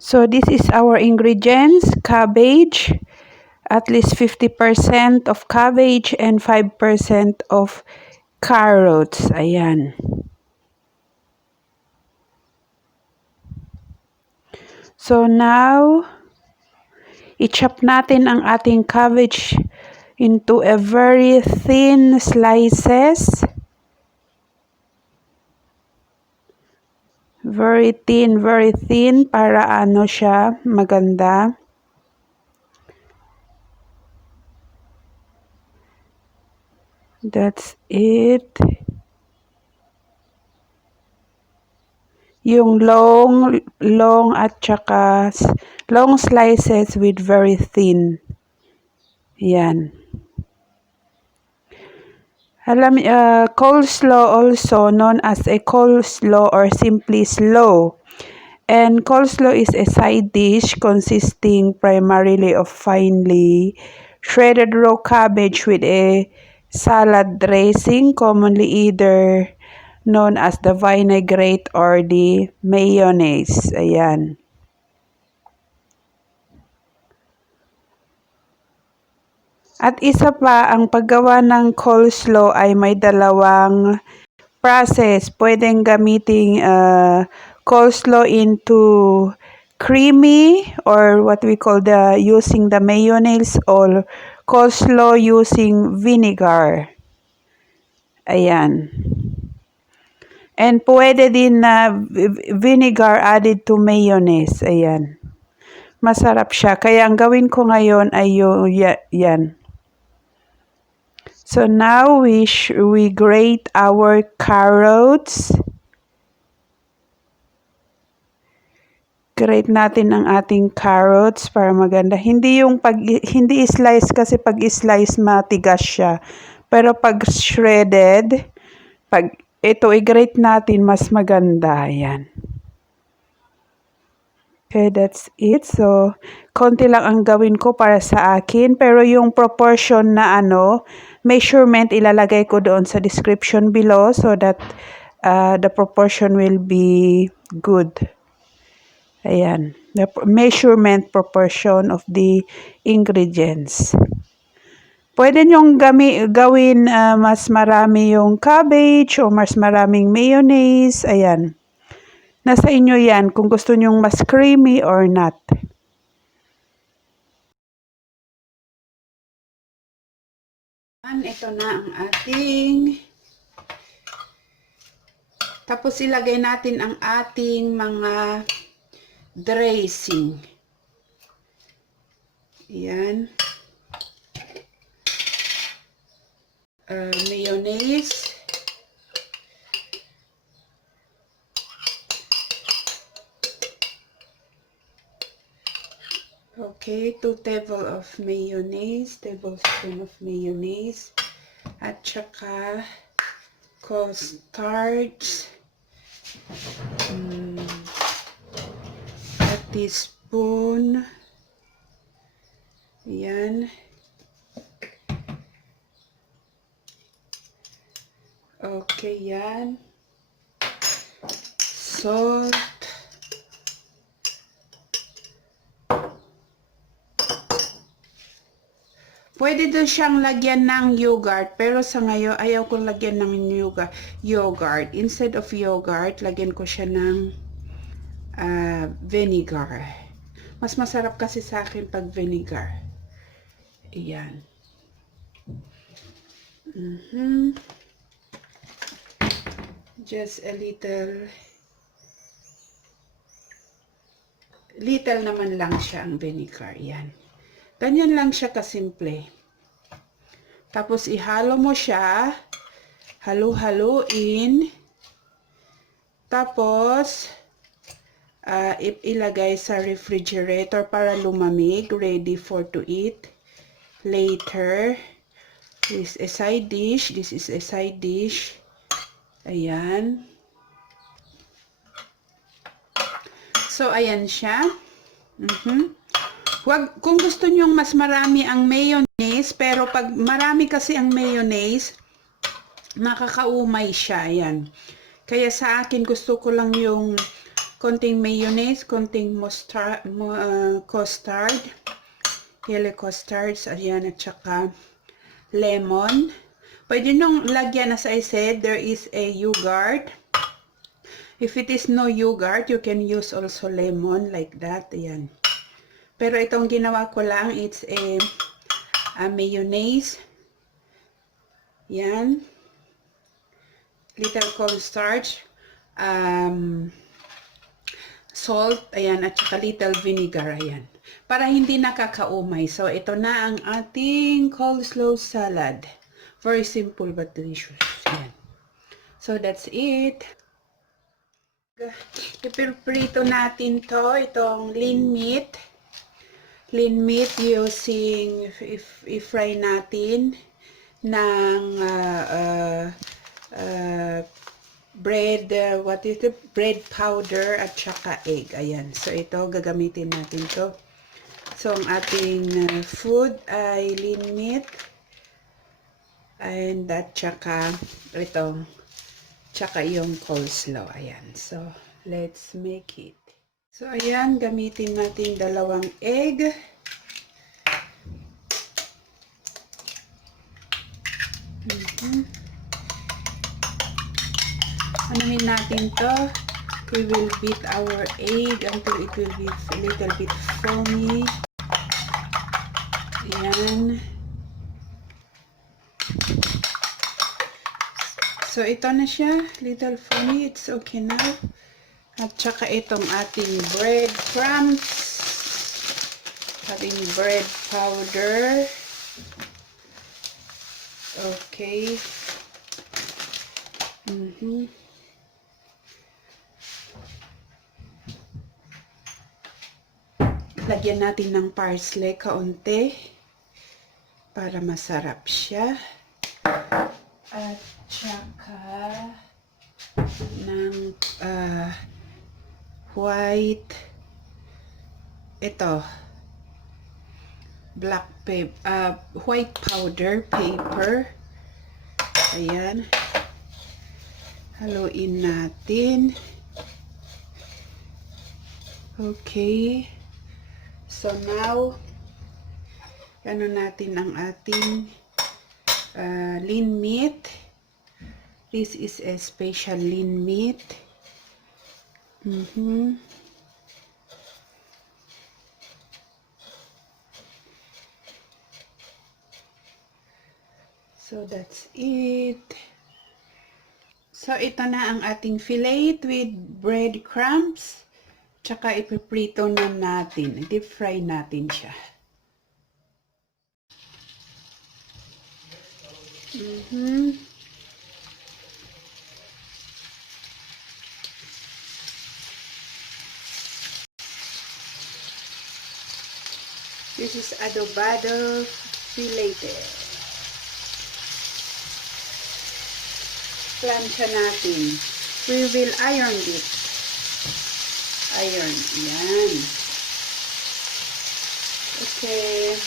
So this is our ingredients: cabbage, at least 50% of cabbage and 5% of carrots. Ayan. So now, i-chop natin ang ating cabbage into a very thin slices. Very thin para ano siya, maganda. That's it. Yung long at saka long slices with very thin. Yan. Coleslaw, also known as a coleslaw or simply slaw. And coleslaw is a side dish consisting primarily of finely shredded raw cabbage with a salad dressing, commonly either known as the vinaigrette or the mayonnaise. Ayan. At isa pa, ang paggawa ng coleslaw ay may dalawang process. Pwedeng gamiting coleslaw into creamy or what we call using the mayonnaise, or coleslaw using vinegar. Ayan. And pwede din na vinegar added to mayonnaise. Ayan. Masarap siya. Kaya ang gawin ko ngayon ay yan. So now we grate our carrots. Grate natin ang ating carrots para maganda. Hindi slice, kasi pag slice matigas siya. Pero pag shredded, pag ito i-grate natin, mas maganda. Ayan. Okay, that's it. So, konti lang ang gawin ko para sa akin. Pero yung proportion na measurement, ilalagay ko doon sa description below so that the proportion will be good. Ayan. The measurement proportion of the ingredients. Pwede nyong gawin mas marami yung cabbage o mas maraming mayonnaise. Ayan. Nasa inyo yan kung gusto nyong mas creamy or not. Ito na ang ating. Tapos ilagay natin ang ating mga dressing. Ayan. Mayonnaise. Okay, 2 tablespoon of mayonnaise. At saka cornstarch. A teaspoon. Ayan. Okay, yan. Salt. Pwede doon siyang lagyan ng yogurt, pero sa ngayon ayaw kong lagyan ng yogurt. Instead of yogurt, lagyan ko siya ng vinegar. Mas masarap kasi sa akin pag vinegar. Ayan. Just a little naman lang siya ang vinegar. Ayan. Ganyan lang siya kasimple. Tapos ihalo mo siya. Halo-haloin. Tapos ilagay sa refrigerator para lumamig. Ready for to eat later. This is a side dish. This is a side dish. Ayan. So, ayan siya. Kung gusto nyong mas marami ang mayonnaise, pero pag marami kasi ang mayonnaise, nakakaumay siya. Ayan. Kaya sa akin, gusto ko lang yung konting mayonnaise, konting mustard, custard, yellow custard, ayan, at saka lemon. Pwede nung lagyan, as I said, there is a yogurt. If it is no yogurt, you can use also lemon like that, ayan. Pero itong ginawa ko lang, it's a mayonnaise. Yan. Little cornstarch. Salt. Ayan. At saka little vinegar. Ayan. Para hindi nakakaumay. So, ito na ang ating coleslaw salad. Very simple but delicious. Ayan. So, that's it. Ipiprito natin to. Itong lean meat. Lean meat using, i-fry natin ng bread, what is it? Bread powder at saka egg. Ayan. So, ito, gagamitin natin to. So, ang ating food ay lean meat. And at saka, ito, tsaka yung coleslaw. Ayan. So, let's make it. So, ayan, gamitin natin 2 egg. Anuhin natin to. We will beat our egg until it will be a little bit foamy. Ayan. So, ito na siya. Little foamy. It's okay now. At saka itong ating bread crumbs. Ating bread powder. Okay. Lagyan natin ng parsley kaunti para masarap siya. At saka ng white, ito, black paper, white powder paper. Ayan. Haluin natin. Okay. So now, ano natin ang ating lean meat. This is a special lean meat. So that's it. So ito na ang ating fillet with breadcrumbs. Tsaka ipiprito na natin. Deep fry natin siya. This is adobado fileted. Plancha natin. We will iron it. Iron. Yan. Okay.